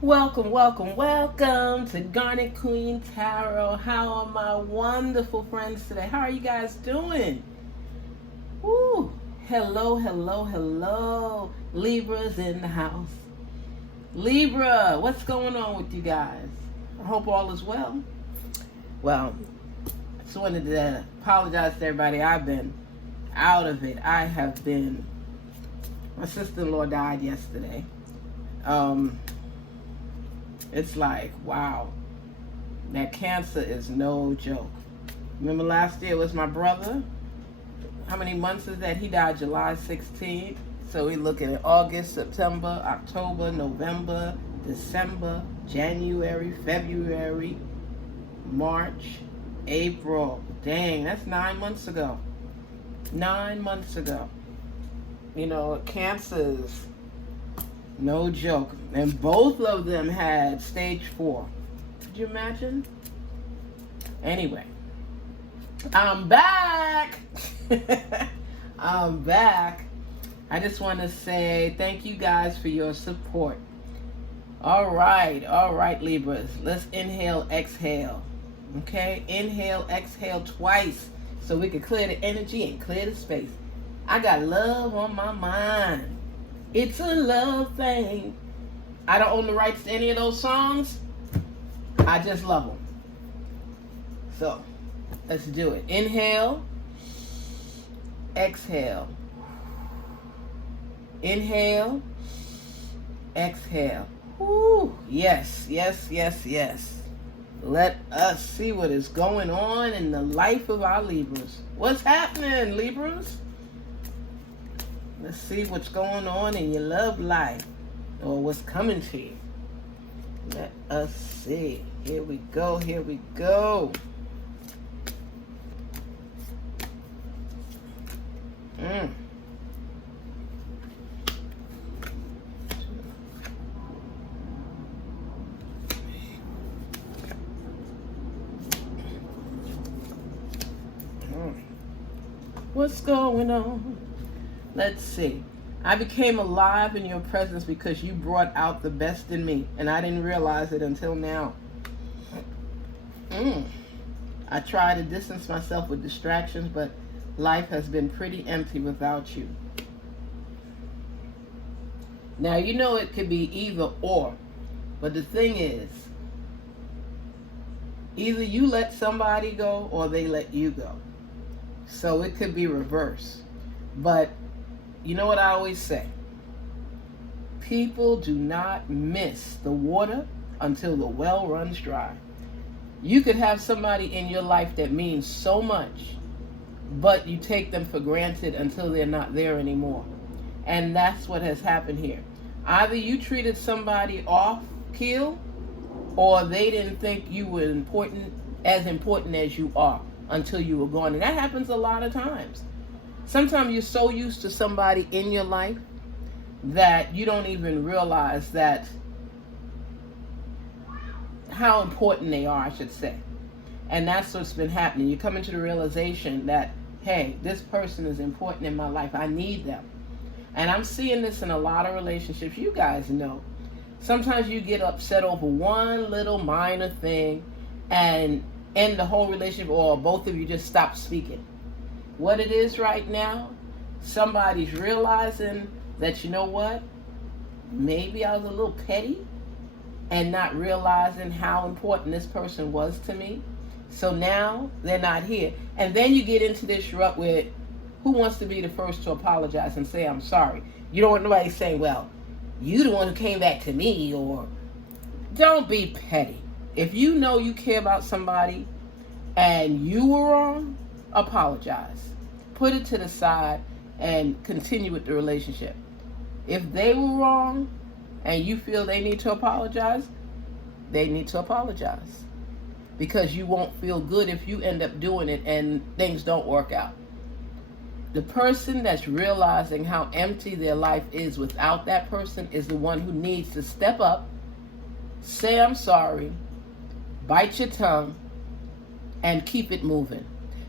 Welcome, welcome, welcome to Garnetqueentarot. How are my wonderful friends today? How are you guys doing? Woo! Hello, hello, hello. Libras in the house. Libra, what's going on with you guys? I hope all is well. Well, just wanted to apologize to everybody. I've been out of it. My sister-in-law died yesterday. It's like, wow, that cancer is no joke. Remember last year was my brother? How many months is that? He died July 16th. So we look at August, September, October, November, December, January, February, March, April. Dang, that's 9 months ago. 9 months ago. You know, cancer is no joke. And both of them had stage 4. Could you imagine? Anyway, I'm back. I'm back. I just want to say thank you guys for your support. All right, Libras. Let's inhale, exhale. Okay? Inhale, exhale twice so we can clear the energy and clear the space. I got love on my mind. It's a love thing. I don't own the rights to any of those songs. I just love them. So, let's do it. Inhale. Exhale. Inhale. Exhale. Woo. Yes, yes, yes, yes. Let us see what is going on in the life of our Libras. What's happening, Libras? Let's see what's going on in your love life or what's coming to you. Let us see. Here we go. Here we go. What's going on? Let's see. I became alive in your presence because you brought out the best in me, and I didn't realize it until now. I try to distance myself with distractions, but life has been pretty empty without you. Now, you know it could be either or, but the thing is, either you let somebody go or they let you go. So it could be reverse. But you know what I always say? People do not miss the water until the well runs dry. You could have somebody in your life that means so much, but you take them for granted until they're not there anymore. And that's what has happened here. Either you treated somebody off keel, or they didn't think you were important as you are until you were gone. And that happens a lot of times. Sometimes you're so used to somebody in your life that you don't even realize that how important they are, I should say. And that's what's been happening. You come into the realization that, hey, this person is important in my life. I need them. And I'm seeing this in a lot of relationships. You guys know. Sometimes you get upset over one little minor thing and end the whole relationship, or both of you just stop speaking. What it is right now, somebody's realizing that, you know what, maybe I was a little petty and not realizing how important this person was to me. So now they're not here. And then you get into this rut where who wants to be the first to apologize and say, I'm sorry? You don't want nobody saying, well, you the one who came back to me, or don't be petty. If you know you care about somebody and you were wrong, apologize. Put it to the side and continue with the relationship. If they were wrong and you feel they need to apologize, they need to apologize. Because you won't feel good if you end up doing it and things don't work out. The person that's realizing how empty their life is without that person is the one who needs to step up, say I'm sorry, bite your tongue, and keep it moving.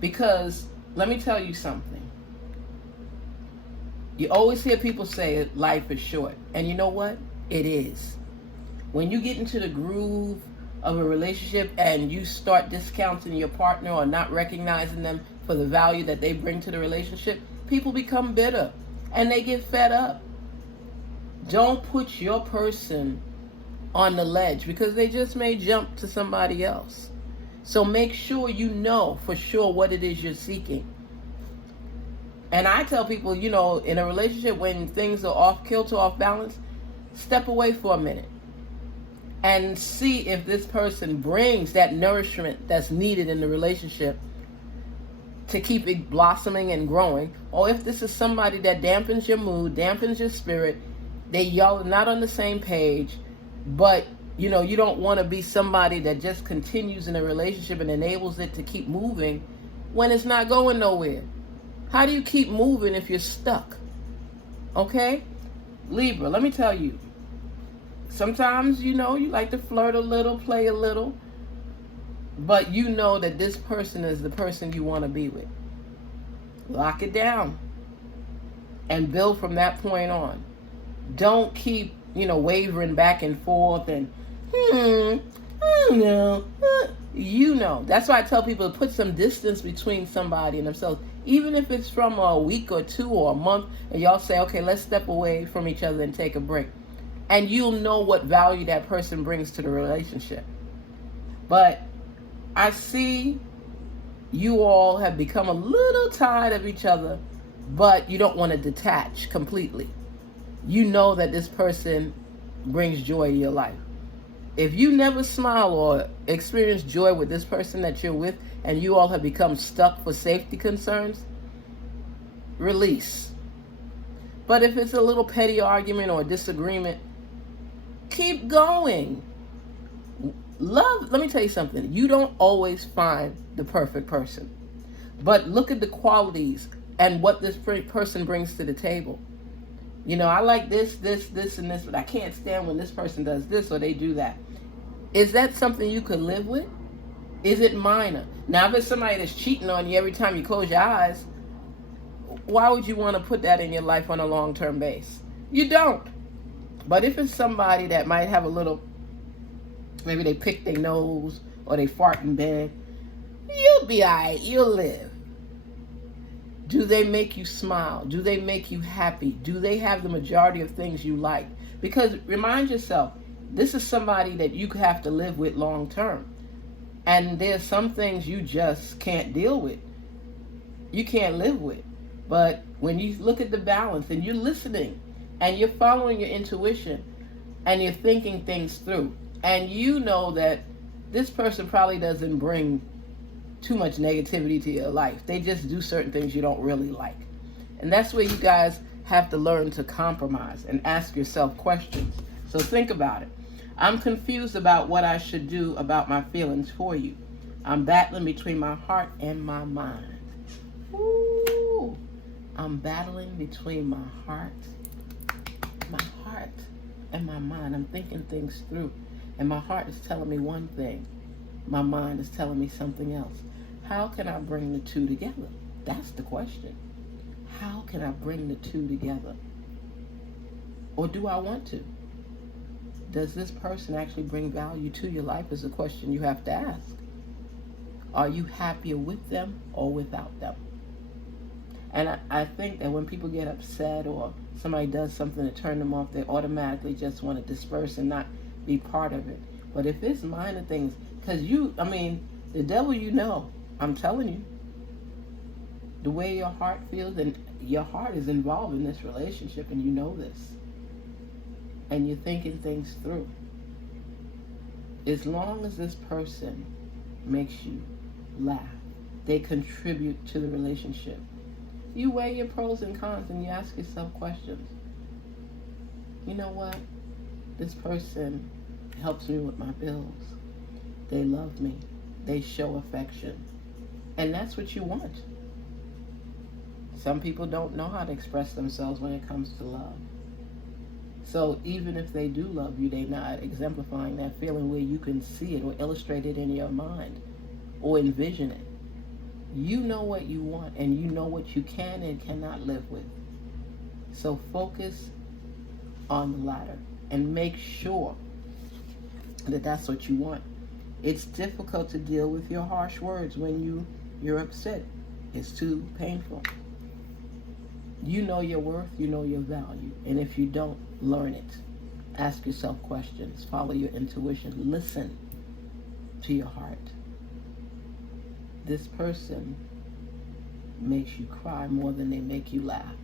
Because let me tell you something. You always hear people say life is short. And you know what? It is. When you get into the groove of a relationship and you start discounting your partner or not recognizing them for the value that they bring to the relationship, people become bitter and they get fed up. Don't put your person on the ledge because they just may jump to somebody else. So make sure you know for sure what it is you're seeking. And I tell people, you know, in a relationship when things are off kilter, off balance, step away for a minute and see if this person brings that nourishment that's needed in the relationship to keep it blossoming and growing, or if this is somebody that dampens your mood, dampens your spirit. Y'all are not on the same page, but you know, you don't want to be somebody that just continues in a relationship and enables it to keep moving when it's not going nowhere. How do you keep moving if you're stuck? Okay? Libra, let me tell you, sometimes, you know, you like to flirt a little, play a little, but you know that this person is the person you want to be with. Lock it down and build from that point on. Don't keep, you know, wavering back and forth and, I don't know. You know. That's why I tell people to put some distance between somebody and themselves. Even if it's from a week or two or a month, and y'all say, okay, let's step away from each other and take a break. And you'll know what value that person brings to the relationship. But I see you all have become a little tired of each other, but you don't want to detach completely. You know that this person brings joy to your life. If you never smile or experience joy with this person that you're with, and you all have become stuck for safety concerns, release. But if it's a little petty argument or disagreement, keep going. Love, let me tell you something. You don't always find the perfect person. But look at the qualities and what this person brings to the table. You know, I like this, and this, but I can't stand when this person does this or they do that. Is that something you could live with? Is it minor? Now, if it's somebody that's cheating on you every time you close your eyes, why would you want to put that in your life on a long-term base? You don't. But if it's somebody that might have a little, maybe they pick their nose or they fart in bed, you'll be all right. You'll live. Do they make you smile? Do they make you happy? Do they have the majority of things you like? Because remind yourself, this is somebody that you have to live with long term. And there's some things you just can't deal with. You can't live with. But when you look at the balance and you're listening and you're following your intuition and you're thinking things through, and you know that this person probably doesn't bring too much negativity to your life. They just do certain things you don't really like. And that's where you guys have to learn to compromise and ask yourself questions. So think about it. I'm confused about what I should do about my feelings for you. I'm battling between my heart and my mind. Ooh, I'm battling between my heart and my mind. I'm thinking things through. And my heart is telling me one thing. My mind is telling me something else. How can I bring the two together? That's the question. How can I bring the two together? Or do I want to? Does this person actually bring value to your life is a question you have to ask. Are you happier with them or without them? And I think that when people get upset or somebody does something to turn them off, they automatically just want to disperse and not be part of it. But if it's minor things, because the devil, you know, I'm telling you, the way your heart feels, and your heart is involved in this relationship, and you know this. And you're thinking things through. As long as this person makes you laugh, they contribute to the relationship. You weigh your pros and cons and you ask yourself questions. You know what? This person helps me with my bills. They love me. They show affection. And that's what you want. Some people don't know how to express themselves when it comes to love. So even if they do love you, they're not exemplifying that feeling where you can see it or illustrate it in your mind or envision it. You know what you want and you know what you can and cannot live with. So focus on the latter and make sure that that's what you want. It's difficult to deal with your harsh words when you're upset. It's too painful. You know your worth, you know your value. And if you don't, learn it. Ask yourself questions. Follow your intuition. Listen to your heart. This person makes you cry more than they make you laugh.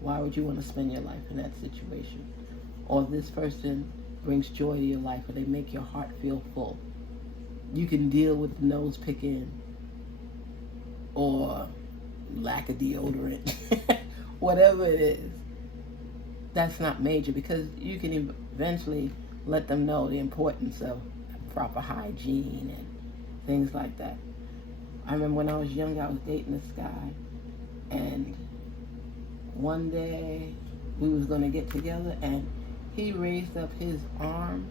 Why would you want to spend your life in that situation? Or this person brings joy to your life, or they make your heart feel full. You can deal with nose picking or lack of deodorant, whatever it is. That's not major, because you can eventually let them know the importance of proper hygiene and things like that. I remember when I was young, I was dating this guy, and one day we was going to get together, and he raised up his arm,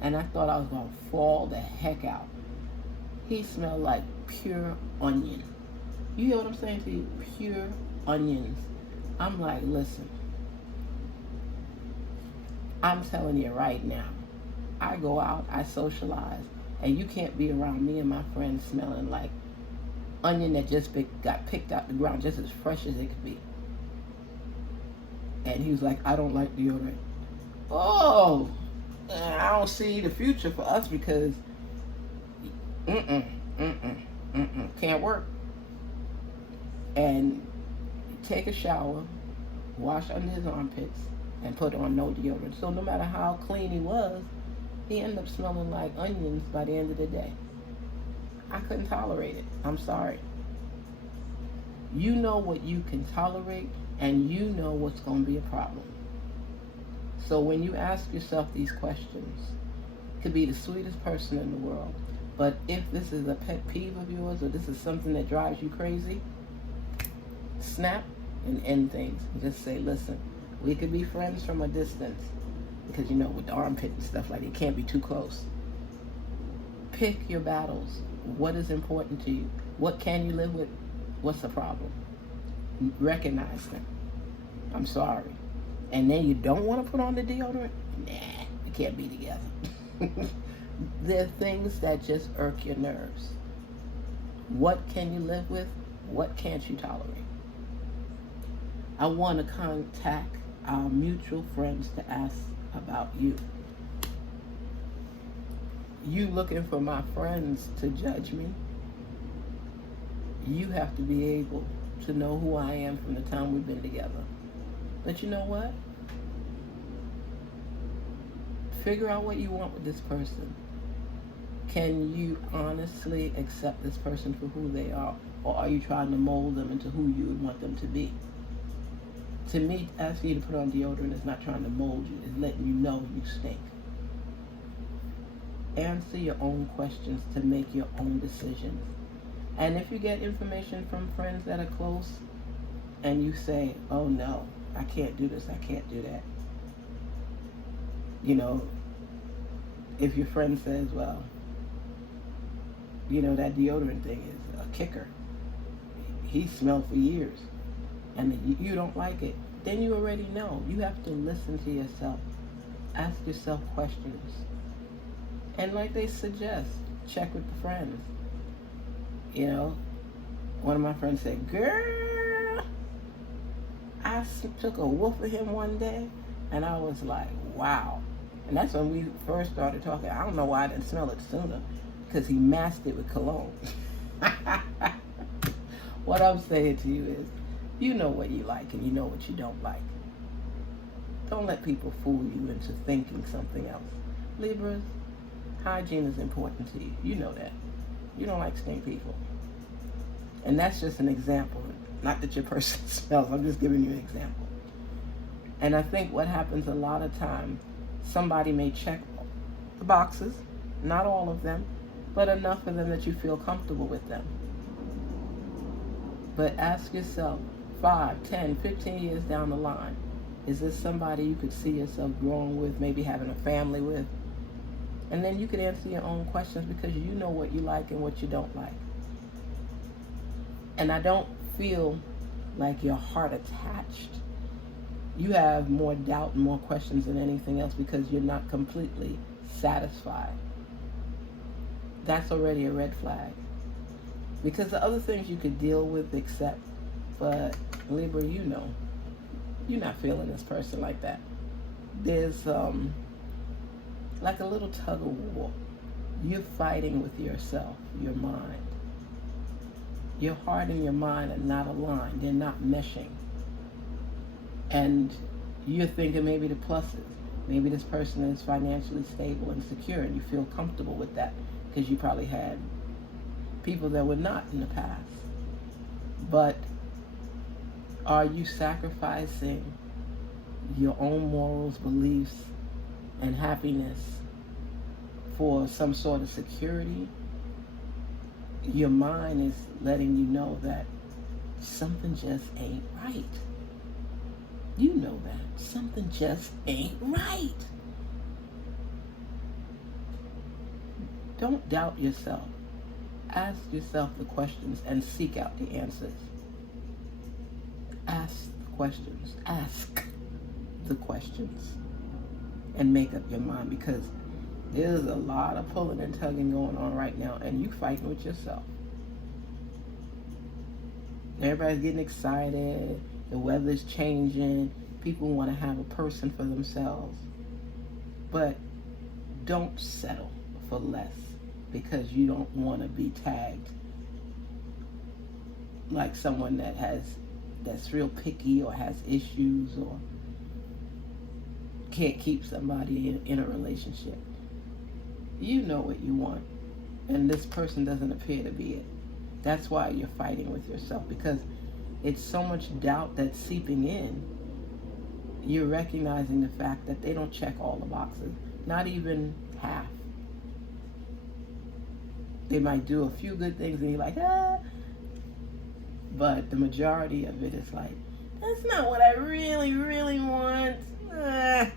and I thought I was going to fall the heck out. He smelled like pure onion. You hear what I'm saying to you? Pure onions. I'm like, listen, I'm telling you right now, I go out, I socialize, and you can't be around me and my friends smelling like onion that just got picked out the ground, just as fresh as it could be. And he was like, I don't like deodorant. Oh, I don't see the future for us, because can't work. And take a shower, wash under his armpits, and put on no deodorant. So no matter how clean he was, he ended up smelling like onions by the end of the day. I couldn't tolerate it. I'm sorry. You know what you can tolerate, and you know what's going to be a problem. So when you ask yourself these questions, you could be the sweetest person in the world, but if this is a pet peeve of yours, or this is something that drives you crazy, snap and end things. Just say, listen, we could be friends from a distance, because you know, with the armpit and stuff like that, it can't be too close. Pick your battles. What is important to you? What can you live with? What's the problem? Recognize them. I'm sorry. And then you don't want to put on the deodorant? Nah, we can't be together. There are things that just irk your nerves. What can you live with? What can't you tolerate? I want to contact our mutual friends to ask about you. You looking for my friends to judge me? You have to be able to know who I am from the time we've been together. But you know what? Figure out what you want with this person. Can you honestly accept this person for who they are? Or are you trying to mold them into who you would want them to be? To me, asking you to put on deodorant is not trying to mold you. It's letting you know you stink. Answer your own questions to make your own decisions. And if you get information from friends that are close, and you say, oh no, I can't do this, I can't do that. You know, if your friend says, well, you know, that deodorant thing is a kicker. He smelled for years, and you don't like it. Then you already know. You have to listen to yourself. Ask yourself questions. And like they suggest, check with the friends. You know, one of my friends said, girl, I took a whiff of him one day, and I was like, wow. And that's when we first started talking. I don't know why I didn't smell it sooner, because he masked it with cologne. What I'm saying to you is, you know what you like and you know what you don't like. Don't let people fool you into thinking something else. Libras, hygiene is important to you. You know that. You don't like stink people. And that's just an example. Not that your person smells. I'm just giving you an example. And I think what happens a lot of times, somebody may check the boxes, not all of them, but enough of them that you feel comfortable with them. But ask yourself, 5, 10, 15 years down the line, is this somebody you could see yourself growing with, maybe having a family with? And then you could answer your own questions, because you know what you like and what you don't like. And I don't feel like your heart attached. You have more doubt and more questions than anything else, because you're not completely satisfied. That's already a red flag. Because the other things you could deal with, accept, but Libra, you know, you're not feeling this person like that. There's like a little tug of war. You're fighting with yourself, your mind. Your heart and your mind are not aligned. They're not meshing. And you're thinking maybe the pluses. Maybe this person is financially stable and secure, and you feel comfortable with that because you probably had people that were not in the past. But are you sacrificing your own morals, beliefs, and happiness for some sort of security? Your mind is letting you know that something just ain't right. You know that. Something just ain't right. Don't doubt yourself. Ask yourself the questions and seek out the answers. Ask the questions. Ask the questions. And make up your mind, because there's a lot of pulling and tugging going on right now, and you fighting with yourself. Everybody's getting excited. The weather's changing. People want to have a person for themselves. But don't settle for less because you don't want to be tagged like someone that's real picky or has issues or can't keep somebody in a relationship. You know what you want, and this person doesn't appear to be it. That's why you're fighting with yourself, because it's so much doubt that's seeping in. You're recognizing the fact that they don't check all the boxes, not even half. They might do a few good things and you're like, ah. But the majority of it is like, that's not what I really, really want. Ah.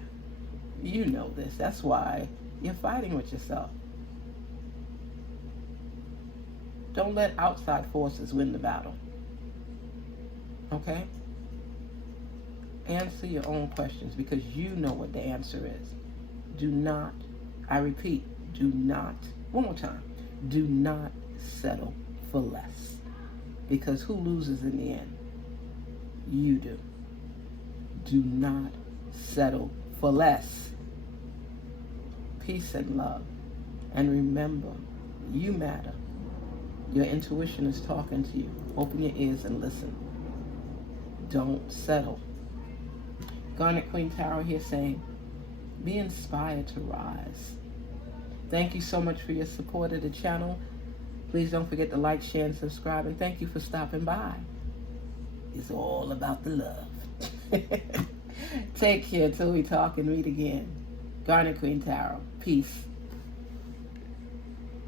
You know this. That's why you're fighting with yourself. Don't let outside forces win the battle. Okay? Answer your own questions because you know what the answer is. Do not, I repeat, do not, one more time, do not settle for less. Because who loses in the end? You do. Do not settle for less. Peace and love. And remember, you matter. Your intuition is talking to you. Open your ears and listen. Don't settle. Garnetqueentarot here saying, be inspired to rise. Thank you so much for your support of the channel. Please don't forget to like, share, and subscribe. And thank you for stopping by. It's all about the love. Take care till we talk and meet again. Garnetqueentarot. Peace.